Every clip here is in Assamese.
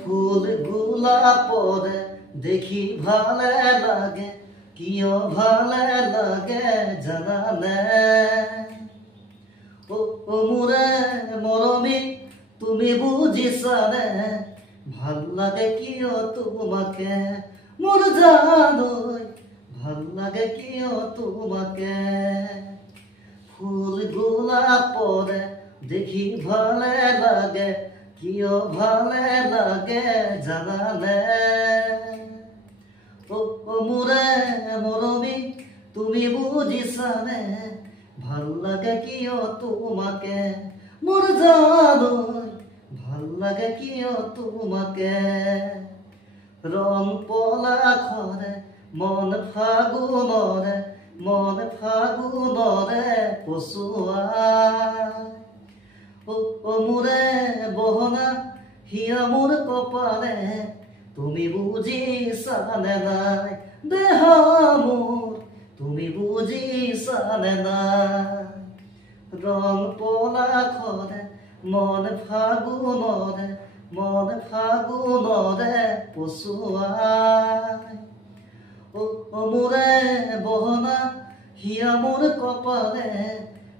ফুল গোলাপৰে দেখি ভালে লাগে, কিয় ভালে লাগে জানানে। ও মোৰে মৰমী তুমি বুজিছানে, ভাল লাগে কিয় তোমাকে মোৰ জানৈ, ভাল লাগে কিয় তোমাকে। ফুল গোলাপৰে দেখি ভালে লাগে, কিয় ভালে লাগে জানানে। ও মোৰে মৰমী তুমি বুজিছানে, ভাল লাগে কিয় তোমাকে মোৰ জানৈ, ভাল লাগে কিয় তোমাকে। ৰং পলাশৰে মন ফাগুনৰে, মন ফাগুনৰে পচুৱাই। ও মোৰে বহনা হিয়া মোৰ কপালে, তুমি বুজিছানে নাই দেহা মোৰ, তুমি বুজিছানে নাই। ৰং পলাশৰে মন ফাগুনৰে, মন ফাগুনৰে পচুৱাই। ও মোৰে বহনা হিয়া মোৰ কপালে,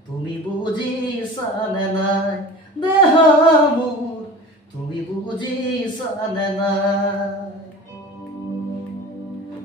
তুমি বুজিছানে নাই দেহা মোৰ, তুমি বুজিছানে নাই।